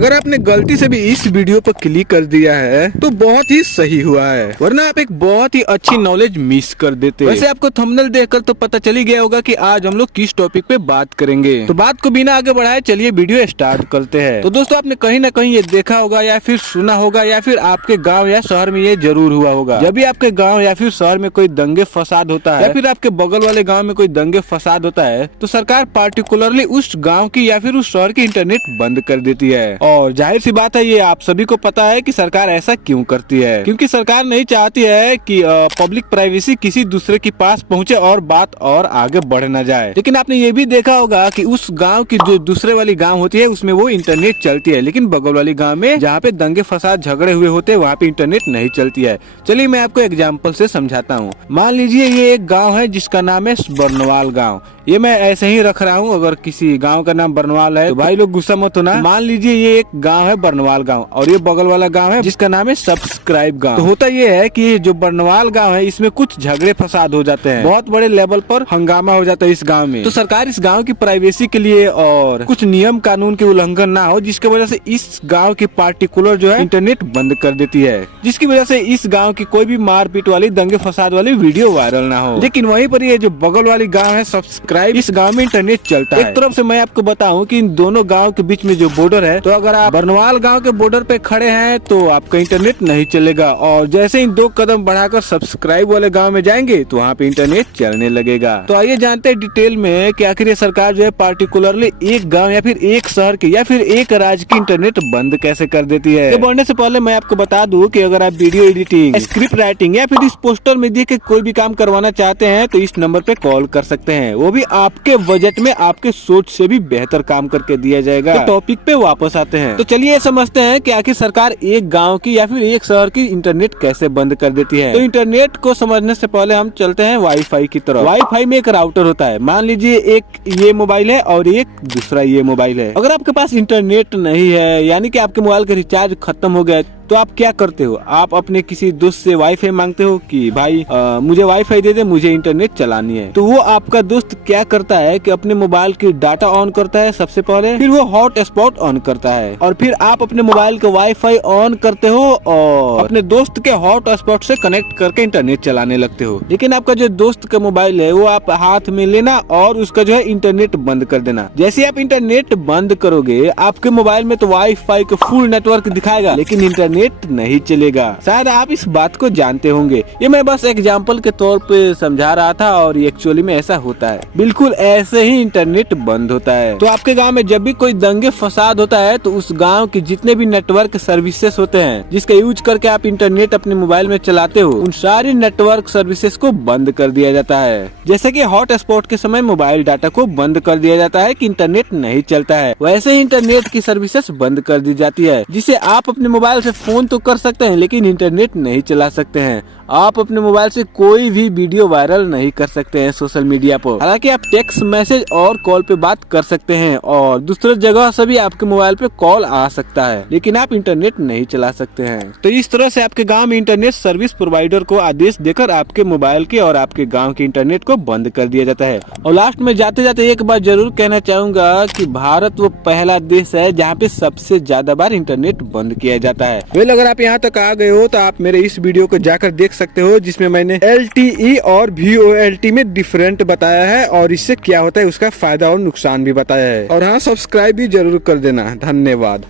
अगर आपने गलती से भी इस वीडियो पर क्लिक कर दिया है तो बहुत ही सही हुआ है, वरना आप एक बहुत ही अच्छी नॉलेज मिस कर देते। वैसे आपको थंबनेल देखकर तो पता चल ही गया होगा कि आज हम लोग किस टॉपिक पे बात करेंगे। तो बात को बिना आगे बढ़ाए चलिए वीडियो स्टार्ट करते हैं। तो दोस्तों, आपने कहीं ना कहीं ये देखा होगा या फिर सुना होगा या फिर आपके गाँव या शहर में ये जरूर हुआ होगा, जब भी आपके गाँव या फिर शहर में कोई दंगे फसाद होता है या फिर आपके बगल वाले गाँव में कोई दंगे फसाद होता है तो सरकार पार्टिकुलरली उस गाँव की या फिर उस शहर की इंटरनेट बंद कर देती है। और जाहिर सी बात है, ये आप सभी को पता है कि सरकार ऐसा क्यों करती है, क्योंकि सरकार नहीं चाहती है कि पब्लिक प्राइवेसी किसी दूसरे के पास पहुंचे और बात और आगे बढ़ न जाए। लेकिन आपने ये भी देखा होगा कि उस गांव की जो दूसरे वाली गांव होती है उसमें वो इंटरनेट चलती है, लेकिन बगल वाली गांव में जहाँ पे दंगे फसाद झगड़े हुए होते हैं वहाँ पे इंटरनेट नहीं चलती है। चलिए मैं आपको एग्जाम्पल से समझाता हूँ। मान लीजिए ये एक गाँव है जिसका नाम है बरनवाल गाँव। ये मैं ऐसे ही रख रहा हूँ, अगर किसी गांव का नाम बरनवाल है तो भाई लोग गुस्सा मत होना। मान लीजिए ये एक गांव है बरनवाल गांव और ये बगल वाला गांव है जिसका नाम है सब्सक्राइब गांव। तो होता ये है कि जो बरनवाल गांव है इसमें कुछ झगड़े फसाद हो जाते हैं, बहुत बड़े लेवल पर हंगामा हो जाता है इस गांव में। तो सरकार इस गांव की प्राइवेसी के लिए और कुछ नियम कानून के उल्लंघन ना हो, जिसकी वजह से इस गाँव की पार्टिकुलर जो है इंटरनेट बंद कर देती है, जिसकी वजह से इस गाँव की कोई भी मारपीट वाली दंगे फसाद वाली वीडियो वायरल ना हो। लेकिन वहीं पर ये जो बगल वाली गाँव है सब्सक्राइब, इस गांव में इंटरनेट चलता है। एक तरफ से मैं आपको बताऊं कि इन दोनों गांव के बीच में जो बॉर्डर है, तो अगर आप बरनवाल गांव के बॉर्डर पे खड़े हैं तो आपका इंटरनेट नहीं चलेगा, और जैसे ही 2 कदम बढ़ाकर सब्सक्राइब वाले गांव में जाएंगे तो वहाँ पे इंटरनेट चलने लगेगा। तो आइए जानते हैं डिटेल में कि आखिर ये सरकार जो है पार्टिकुलरली एक गाँव या फिर एक शहर के या फिर एक राज्य की इंटरनेट बंद कैसे कर देती है। तो बढ़ने से पहले मैं आपको बता दूं कि अगर आप वीडियो एडिटिंग, स्क्रिप्ट राइटिंग या फिर इस पोस्टर में दिए के कोई भी काम करवाना चाहते हैं तो इस नंबर पे कॉल कर सकते हैं, वो भी आपके बजट में आपके सोच से भी बेहतर काम करके दिया जाएगा। तो टॉपिक पे वापस आते हैं। तो चलिए समझते हैं कि आखिर सरकार एक गांव की या फिर एक शहर की इंटरनेट कैसे बंद कर देती है। तो इंटरनेट को समझने से पहले हम चलते हैं वाईफाई की तरफ। वाईफाई में एक राउटर होता है, मान लीजिए एक ये मोबाइल है और एक दूसरा ये मोबाइल है। अगर आपके पास इंटरनेट नहीं है, यानी कि आपके मोबाइल का रिचार्ज खत्म हो गया, तो आप क्या करते हो? आप अपने किसी दोस्त से वाईफाई मांगते हो कि भाई मुझे वाईफाई दे दे, मुझे इंटरनेट चलानी है। तो वो आपका दोस्त क्या करता है कि अपने मोबाइल की डाटा ऑन करता है सबसे पहले, फिर वो हॉटस्पॉट ऑन करता है और फिर आप अपने मोबाइल का वाईफाई ऑन करते हो और अपने दोस्त के हॉटस्पॉट से कनेक्ट करके इंटरनेट चलाने लगते हो। लेकिन आपका जो दोस्त का मोबाइल है वो आप हाथ में लेना और उसका जो है इंटरनेट बंद कर देना। जैसे आप इंटरनेट बंद करोगे, आपके मोबाइल में तो वाईफाई का फुल नेटवर्क दिखाएगा लेकिन इंटरनेट नहीं चलेगा। शायद आप इस बात को जानते होंगे, ये मैं बस एग्जाम्पल के तौर पे समझा रहा था और एक्चुअली में ऐसा होता है। बिल्कुल ऐसे ही इंटरनेट बंद होता है। तो आपके गांव में जब भी कोई दंगे फसाद होता है तो उस गांव के जितने भी नेटवर्क सर्विसेज होते हैं जिसका यूज करके आप इंटरनेट अपने मोबाइल में चलाते हो, उन सारी नेटवर्क सर्विसेज को बंद कर दिया जाता है। जैसे कि हॉटस्पॉट के समय मोबाइल डाटा को बंद कर दिया जाता है कि इंटरनेट नहीं चलता है, वैसे ही इंटरनेट की सर्विसेज बंद कर दी जाती है, जिसे आप अपने मोबाइल से फोन तो कर सकते हैं लेकिन इंटरनेट नहीं चला सकते हैं। आप अपने मोबाइल से कोई भी वीडियो वायरल नहीं कर सकते हैं सोशल मीडिया पर। हालांकि आप टेक्स्ट मैसेज और कॉल पे बात कर सकते हैं और दूसरे जगह से भी आपके मोबाइल पे कॉल आ सकता है, लेकिन आप इंटरनेट नहीं चला सकते हैं। तो इस तरह से आपके गांव में इंटरनेट सर्विस प्रोवाइडर को आदेश देकर आपके मोबाइल के और आपके गाँव के इंटरनेट को बंद कर दिया जाता है। और लास्ट में जाते जाते एक बात जरूर कहना चाहूंगा कि भारत वो पहला देश है जहाँ पे सबसे ज्यादा बार इंटरनेट बंद किया जाता है। वेल, अगर आप यहाँ तक आ गए हो तो आप मेरे इस वीडियो को जाकर देख सकते हो, जिसमें मैंने LTE और VoLTE में डिफरेंट बताया है और इससे क्या होता है उसका फायदा और नुकसान भी बताया है। और हाँ, सब्सक्राइब भी जरूर कर देना। धन्यवाद।